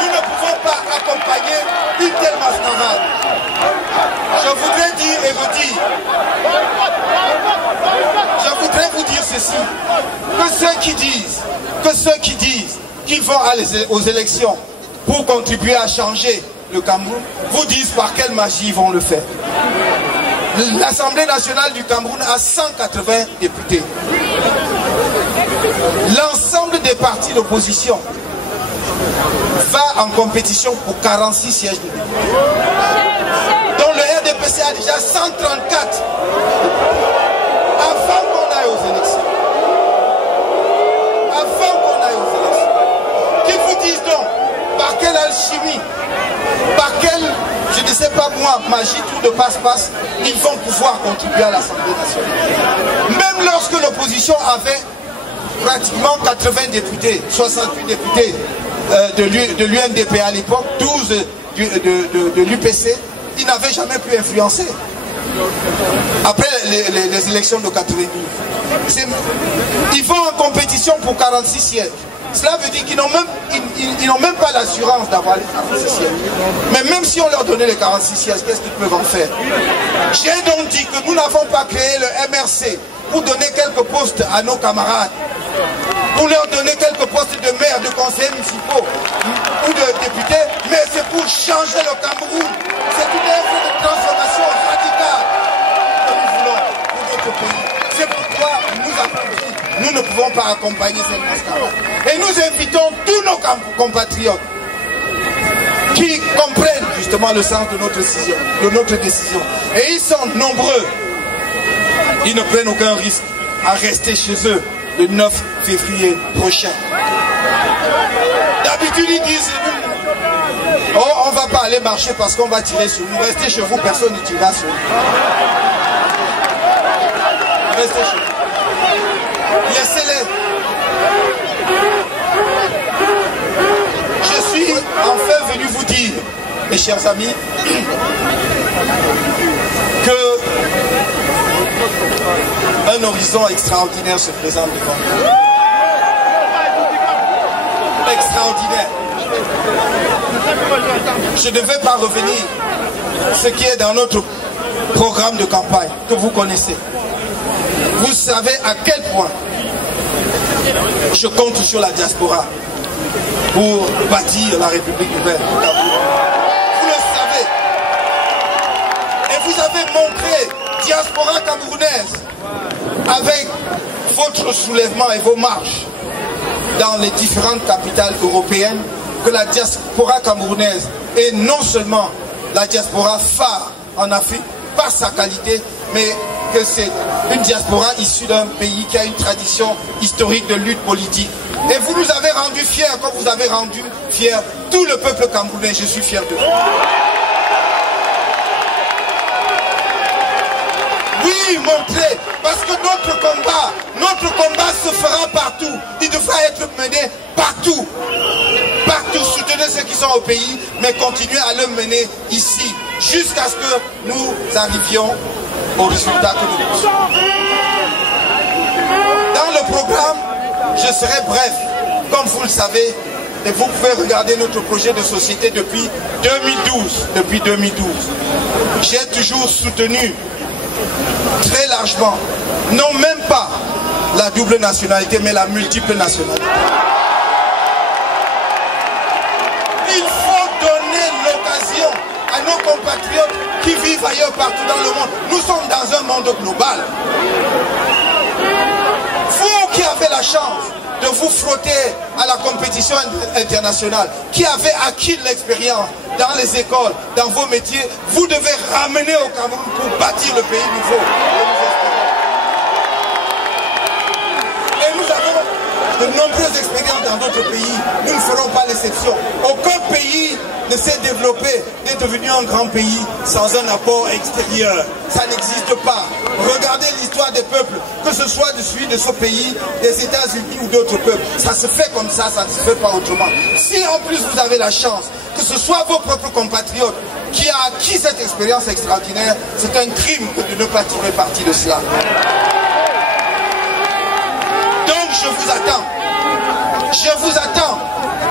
Nous ne pouvons pas accompagner une telle mascarade. Je voudrais dire et redire, je voudrais vous dire ceci, que ceux qui disent qu'ils vont aller aux élections pour contribuer à changer le Cameroun, vous disent par quelle magie ils vont le faire. L'Assemblée nationale du Cameroun a 180 députés. L'ensemble des partis d'opposition va en compétition pour 46 sièges de députés. Donc le RDPC a déjà 134 avant qu'on aille aux élections. Avant qu'on aille aux élections. Qu'ils vous disent donc par quelle alchimie, par quelle, je ne sais pas moi, magie, tour de passe-passe, ils vont pouvoir contribuer à l'Assemblée nationale. Même lorsque l'opposition avait pratiquement 80 députés, 68 députés de l'UNDP à l'époque, 12 de l'UPC, ils n'avaient jamais pu influencer. Après les élections de 92. Ils vont en compétition pour 46 sièges. Cela veut dire qu'ils n'ont même pas l'assurance d'avoir les 46 sièges. Mais même si on leur donnait les 46 sièges, qu'est-ce qu'ils peuvent en faire? J'ai donc dit que nous n'avons pas créé le MRC pour donner quelques postes à nos camarades, pour leur donner quelques postes de maire, de conseillers municipaux ou de députés, mais c'est pour changer le Cameroun. C'est une œuvre de transformation radicale que nous voulons pour notre pays. C'est pourquoi nous avons dit, nous ne pouvons pas accompagner cette mascarade. Et nous invitons tous nos compatriotes qui comprennent justement le sens de notre décision. Et ils sont nombreux. Ils ne prennent aucun risque à rester chez eux le 9 février prochain. D'habitude, ils disent, oh, on ne va pas aller marcher parce qu'on va tirer sur nous. Restez chez vous, personne ne tirera sur vous. Restez chez vous. Laissez-les. Je suis enfin venu vous dire, mes chers amis, que un horizon extraordinaire se présente devant nous. Extraordinaire. Je ne vais pas revenir ce qui est dans notre programme de campagne que vous connaissez. Vous savez à quel point je compte sur la diaspora pour bâtir la République ouverte. Vous le savez. Et vous avez montré, diaspora camerounaise, avec votre soulèvement et vos marches dans les différentes capitales européennes, que la diaspora camerounaise est non seulement la diaspora phare en Afrique par sa qualité, mais que c'est une diaspora issue d'un pays qui a une tradition historique de lutte politique. Et vous nous avez rendus fiers, comme vous avez rendu fiers tout le peuple camerounais. Je suis fier de vous. Oui, montrez, parce que notre combat se fera partout. Il devra être mené partout. Partout, soutenez ceux qui sont au pays, mais continuez à le mener ici, jusqu'à ce que nous arrivions au résultat que nous voulons. Dans le programme, je serai bref, comme vous le savez, et vous pouvez regarder notre projet de société depuis 2012. J'ai toujours soutenu très largement, non même pas la double nationalité, mais la multiple nationalité. Il faut donner l'occasion à nos compatriotes qui vivent ailleurs partout dans le monde. Nous sommes dans un monde global. Vous qui avez la chance de vous frotter à la compétition internationale, qui avez acquis de l'expérience dans les écoles, dans vos métiers, vous devez ramener au Cameroun pour bâtir le pays nouveau. Et nous avons de nombreuses expériences dans d'autres pays. Nous ne ferons pas l'exception. Aucun pays ne s'est développé, n'est devenu un grand pays sans un apport extérieur. Ça n'existe pas. Regardez l'histoire des peuples, que ce soit de celui de ce pays, des États-Unis ou d'autres peuples. Ça se fait comme ça ne se fait pas autrement. Si en plus vous avez la chance que ce soit vos propres compatriotes qui a acquis cette expérience extraordinaire, c'est un crime que de ne pas tirer parti de cela. Donc je vous attends. Je vous attends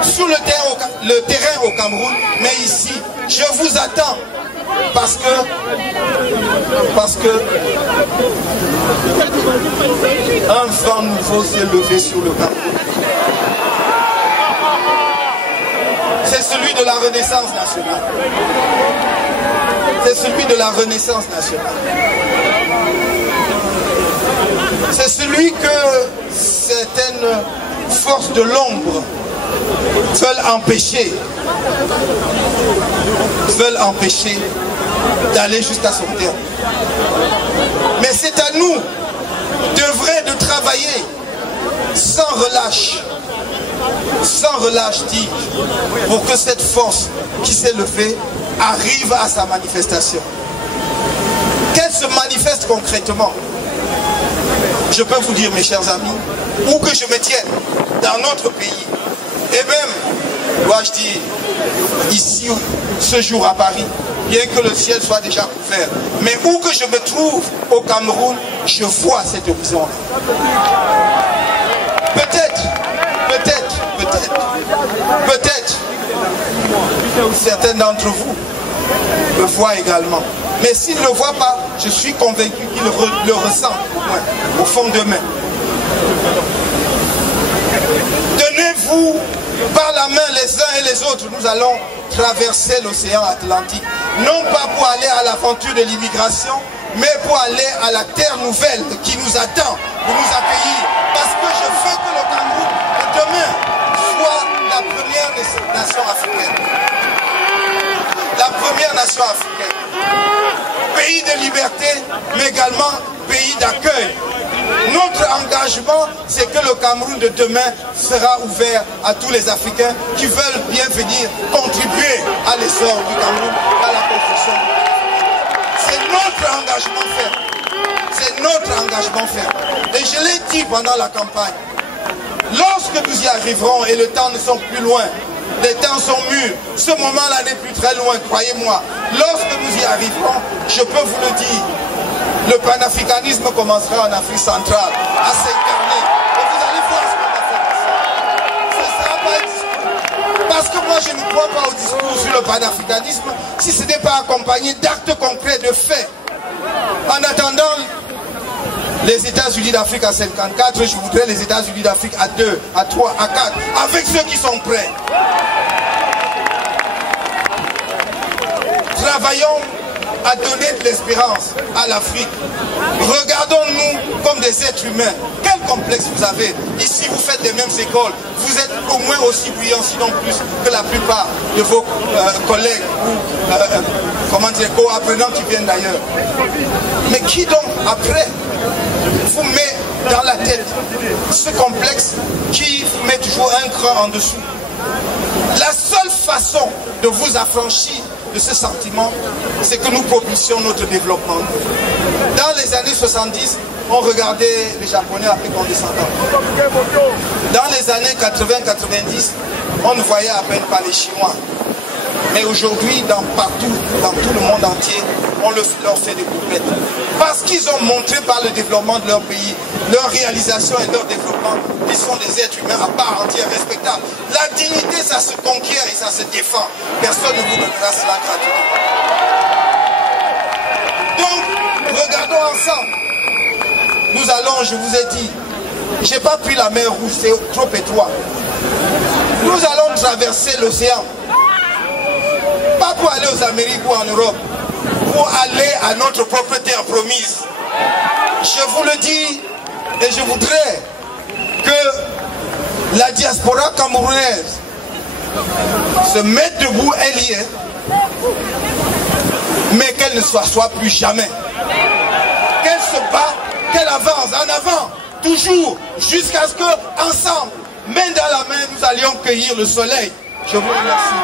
sur le terrain au Cameroun, mais ici, je vous attends parce que un vent nouveau s'est levé sur le Cameroun. C'est celui de la Renaissance nationale. C'est celui de la Renaissance nationale. C'est celui que certaines forces de l'ombre veulent empêcher d'aller jusqu'à son terme. Mais c'est à nous de travailler sans relâche, dis-je, pour que cette force qui s'est levée arrive à sa manifestation. Qu'elle se manifeste concrètement. Je peux vous dire, mes chers amis, où que je me tienne, dans notre pays, et même, dois-je dire, ici, ce jour à Paris, bien que le ciel soit déjà couvert, mais où que je me trouve au Cameroun, je vois cet horizon. Peut-être, certains d'entre vous le voient également. Mais s'ils ne le voient pas, je suis convaincu qu'ils le ressentent au fond d'eux-mêmes. Tenez-vous par la main les uns et les autres. Nous allons traverser l'océan Atlantique. Non pas pour aller à l'aventure de l'immigration, mais pour aller à la terre nouvelle qui nous attend, pour nous accueillir. Parce que je veux que le Cameroun de demain soit la première nation africaine. La première nation africaine. Pays de liberté, mais également pays d'accueil. Notre engagement, c'est que le Cameroun de demain sera ouvert à tous les Africains qui veulent bien venir contribuer à l'essor du Cameroun, à la construction. C'est notre engagement ferme. C'est notre engagement ferme. Et je l'ai dit pendant la campagne. Lorsque nous y arriverons, et le temps ne sont plus loin, les temps sont mûrs, ce moment-là n'est plus très loin, croyez-moi. Lorsque nous y arriverons, je peux vous le dire, le panafricanisme commencera en Afrique centrale à s'incarner. Et vous allez voir ce qu'on va faire. Ce ne sera pas un discours. Parce que moi je ne crois pas au discours sur le panafricanisme si ce n'est pas accompagné d'actes concrets, de faits. En attendant les États-Unis d'Afrique à 54, je voudrais les États-Unis d'Afrique à 2, à 3, à 4, avec ceux qui sont prêts. Travaillons à donner de l'espérance à l'Afrique. Regardons-nous comme des êtres humains. Quel complexe vous avez? Ici, vous faites les mêmes écoles. Vous êtes au moins aussi brillants, sinon plus, que la plupart de vos collègues ou comment dire, co-apprenants qui viennent d'ailleurs. Mais qui donc, après, vous met dans la tête ce complexe qui met toujours un cran en dessous? La seule façon de vous affranchir de ce sentiment, c'est que nous propulsions notre développement. Dans les années 70, on regardait les Japonais après condescendants. Dans les années 80-90, on ne voyait à peine pas les Chinois. Mais aujourd'hui, partout, dans tout le monde entier, on leur fait des coupettes. Parce qu'ils ont montré par le développement de leur pays, leur réalisation et leur développement, qu'ils sont des êtres humains à part entière, respectables. La dignité, ça se conquiert et ça se défend. Personne ne vous donnera cela gratuitement. Donc, regardons ensemble. Nous allons, je vous ai dit, j'ai pas pris la mer Rouge, c'est trop étroit. Nous allons traverser l'océan. Pas pour aller aux Amériques ou en Europe, pour aller à notre propre terre promise. Je vous le dis, et je voudrais que la diaspora camerounaise se mette debout, elle y est, mais qu'elle ne s'assoie plus jamais. Qu'elle se bat, qu'elle avance en avant, toujours, jusqu'à ce que, ensemble, main dans la main, nous allions cueillir le soleil. Je vous remercie.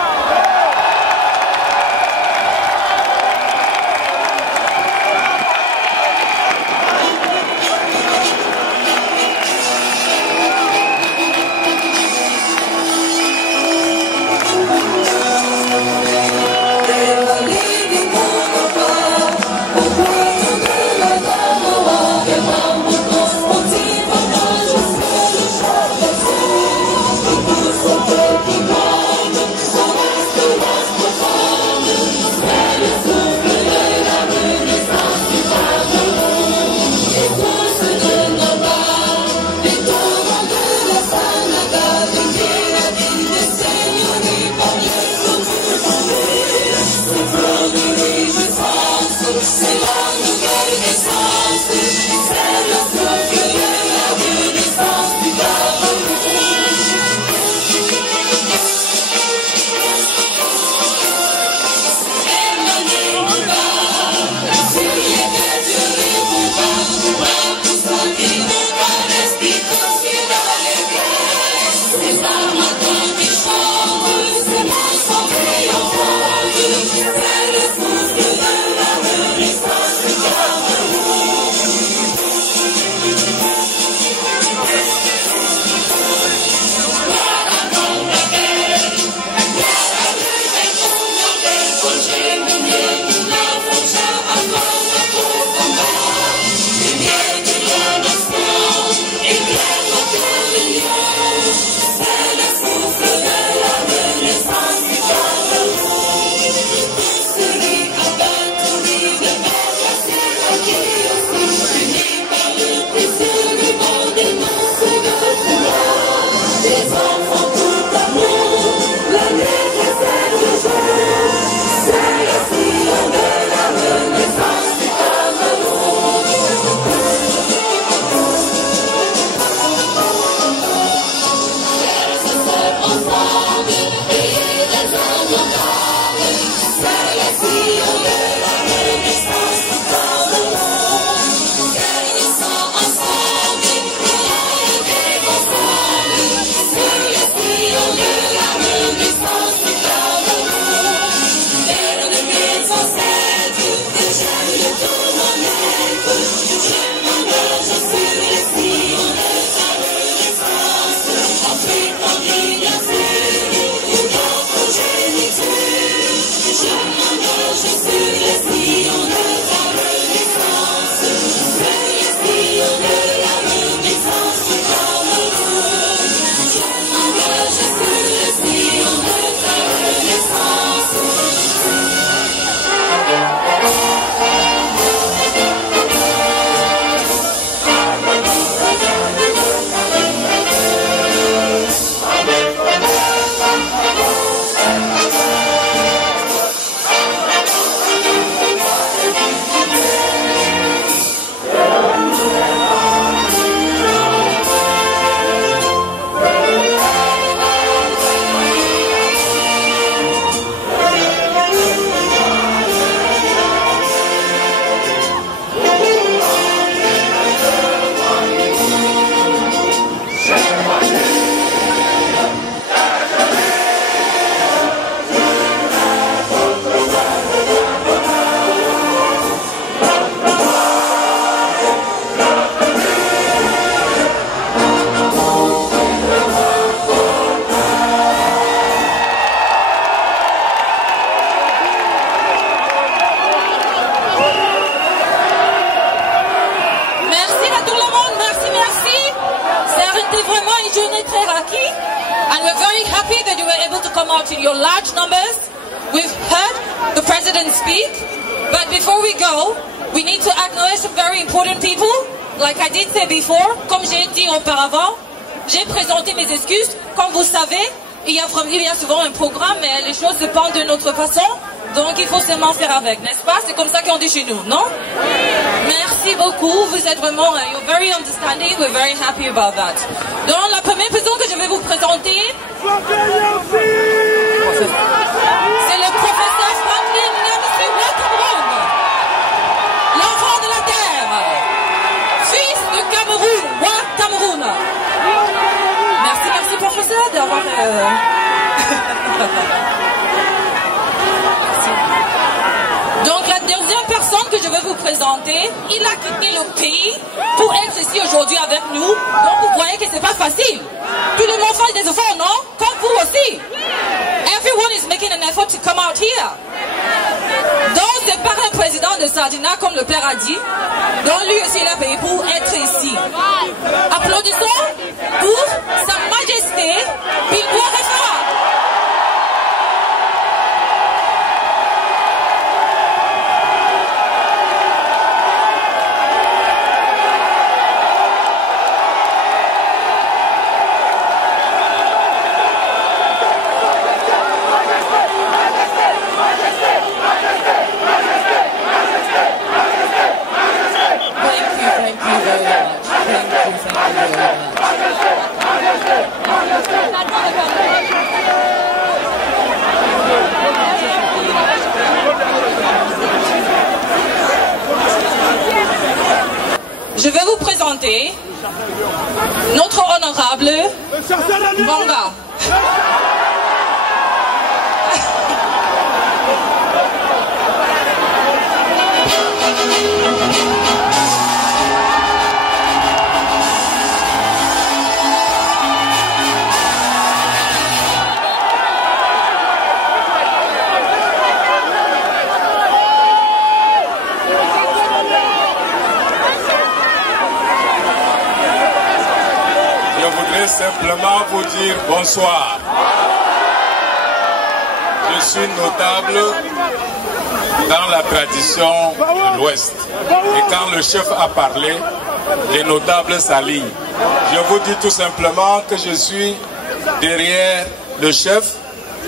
And we're very happy that you were able to come out in your large numbers. We've heard the president speak, but before we go, we need to acknowledge some very important people. Like I did say before, comme j'ai dit auparavant, j'ai présenté mes excuses. Comme vous savez, il y a souvent un programme, mais les choses se pendent de notre façon. Donc il faut seulement faire avec, n'est-ce pas? C'est comme ça qu'on dit chez nous, non? Merci beaucoup, vous êtes vraiment, you're very understanding, we're very happy about that. Donc la première personne que je vais vous présenter, c'est le professeur Franklin Nyamisi Ouattara, l'enfant de la terre, fils de Cameroun, roi Cameroun. Merci, merci pas d'avoir... Donc la deuxième personne que je vais vous présenter, il a quitté le pays pour être ici aujourd'hui avec nous. Donc vous voyez que c'est pas facile. Tout le monde fait des efforts, non? Comme vous aussi. Everyone is making an effort to come out here. Donc c'est pas un président de Sardina comme le père a dit. Donc lui aussi il a payé pour être ici. Applaudissons pour Sa Majesté Bilbois Réfera. Je vais vous présenter notre honorable Mbonga. Simplement vous dire bonsoir. Je suis notable dans la tradition de l'Ouest. Et quand le chef a parlé, les notables s'alignent. Je vous dis tout simplement que je suis derrière le chef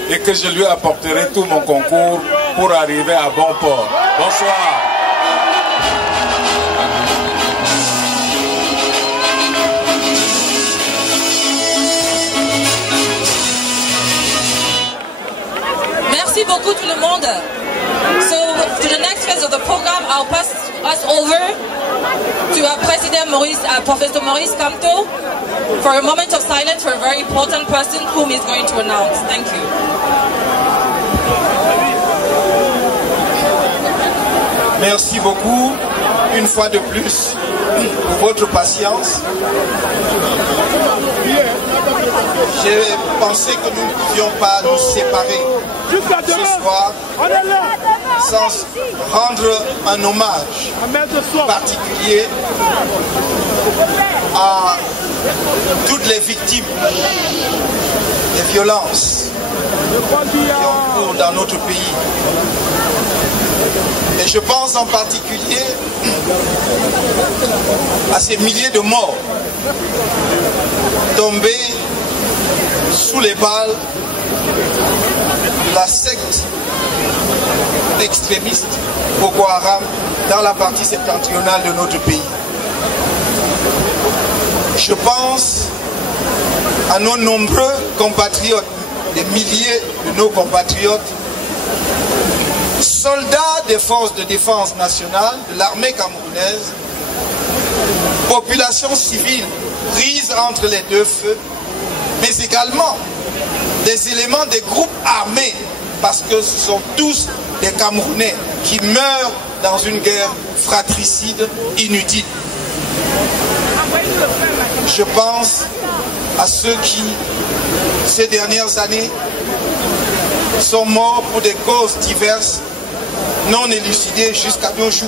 et que je lui apporterai tout mon concours pour arriver à bon port. Bonsoir. Merci beaucoup tout le monde. So to the next phase of the program, I'll pass us over to our President Professor Maurice Kamto for a moment of silence for a very important person whom he's going to announce. Thank you. Merci beaucoup, une fois de plus, pour votre patience. J'ai pensé que nous ne pouvions pas nous séparer ce soir sans rendre un hommage particulier à toutes les victimes des violences qui ont cours dans notre pays. Et je pense en particulier à ces milliers de morts tombés sous les balles de la secte extrémiste Boko Haram dans la partie septentrionale de notre pays. Je pense à nos nombreux compatriotes, des milliers de nos compatriotes, soldats des forces de défense nationale, de l'armée camerounaise, population civile prise entre les deux feux, mais également des éléments des groupes armés, parce que ce sont tous des Camerounais qui meurent dans une guerre fratricide inutile. Je pense à ceux qui, ces dernières années, sont morts pour des causes diverses, non élucidées jusqu'à nos jours.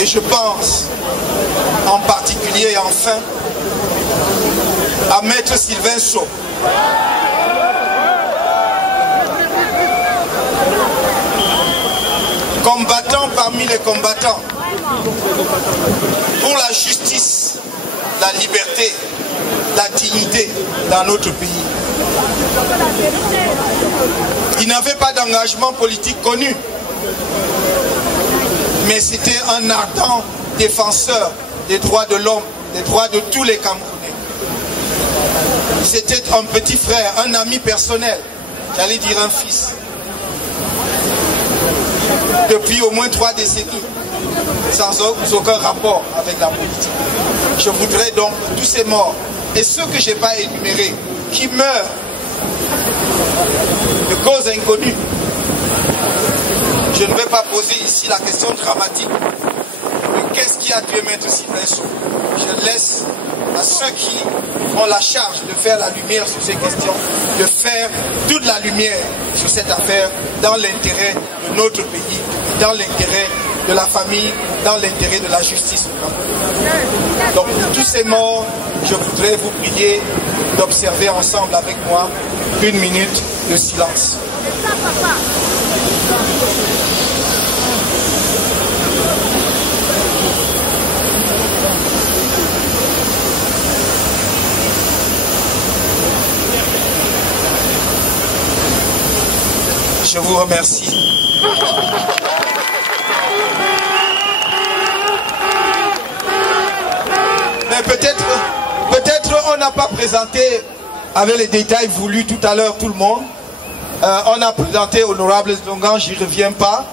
Et je pense en particulier et enfin à Maître Sylvain Sceaux, combattant parmi les combattants pour la justice, la liberté, la dignité dans notre pays. Il n'avait pas d'engagement politique connu, mais c'était un ardent défenseur des droits de l'homme, des droits de tous les Camerounais. C'était un petit frère, un ami personnel, j'allais dire un fils. Depuis au moins 3 décennies, sans aucun rapport avec la politique. Je voudrais donc tous ces morts et ceux que je n'ai pas énumérés, qui meurent de causes inconnues. Je ne vais pas poser ici la question dramatique. Qu'est-ce qui a tué Maître Sylvain Sot? Je laisse à ceux qui ont la charge de faire la lumière sur ces questions, de faire toute la lumière sur cette affaire dans l'intérêt de notre pays, dans l'intérêt de la famille, dans l'intérêt de la justice. Donc pour tous ces morts, je voudrais vous prier d'observer ensemble avec moi 1 minute de silence. Je vous remercie. Mais peut-être on n'a pas présenté avec les détails voulus tout à l'heure tout le monde. On a présenté Honorable Zongan, j'y reviens pas.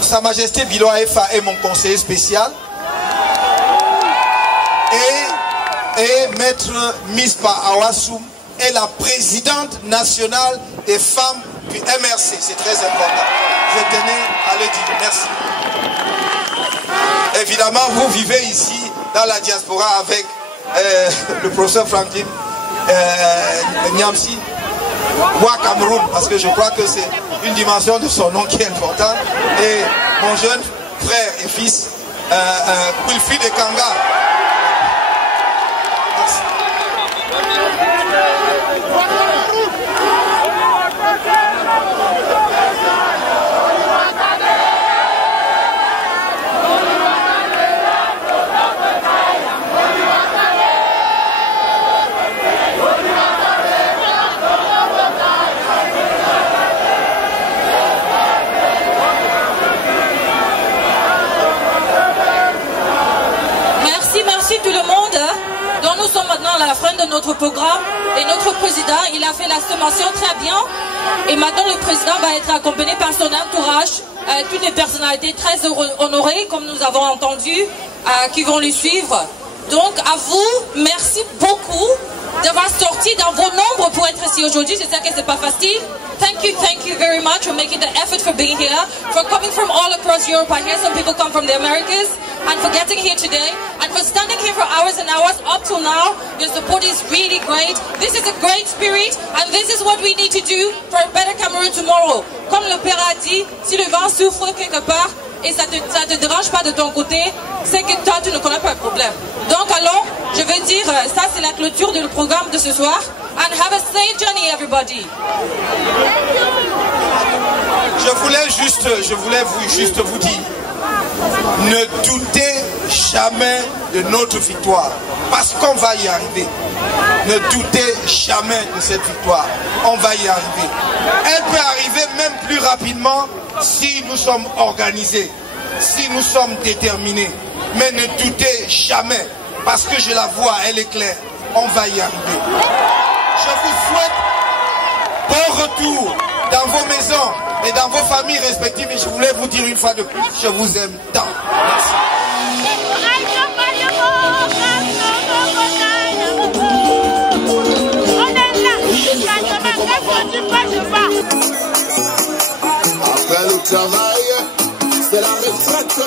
Sa Majesté Bilo Aefa est mon conseiller spécial. Et Maître Mispa Awassoum est la présidente nationale des femmes du MRC. C'est très important. Je tenais à le dire. Merci. Évidemment, vous vivez ici dans la diaspora avec le professeur Franklin Nyamsi, ou à Cameroun, parce que je crois que c'est une dimension de son nom qui est importante. Et mon jeune frère et fils, Wilfried Ekanga. Merci. Merci tout le monde. Donc nous sommes maintenant à la fin de notre programme et notre président, il a fait la sommation très bien. Et maintenant le président va être accompagné par son entourage, toutes les personnalités très honorées comme nous avons entendu, qui vont lui suivre. Donc à vous, merci beaucoup d'avoir sorti dans vos nombres pour être ici aujourd'hui. Je sais que c'est pas facile. Thank you very much for making the effort for being here, for coming from all across Europe. I hear some people come from the Americas, and for getting here today, and for standing here for hours and hours up till now. Your support is really great. This is a great spirit, and this is what we need to do for a better Cameroon tomorrow. Comme le Père a dit, si le vent souffre quelque part, et ça te dérange pas de ton côté, c'est que toi tu ne connais pas le problème. Donc allons, je veux dire, ça c'est la clôture du programme de ce soir. And have a safe journey everybody. Je voulais juste vous dire, ne doutez jamais de notre victoire, parce qu'on va y arriver. Ne doutez jamais de cette victoire, on va y arriver. Elle peut arriver même plus rapidement si nous sommes organisés, si nous sommes déterminés. Mais ne doutez jamais, parce que je la vois, elle est claire, on va y arriver. Je vous souhaite bon retour dans vos maisons et dans vos familles respectives. Et je voulais vous dire une fois de plus, je vous aime tant. Merci. Après le travail, c'est la retraite.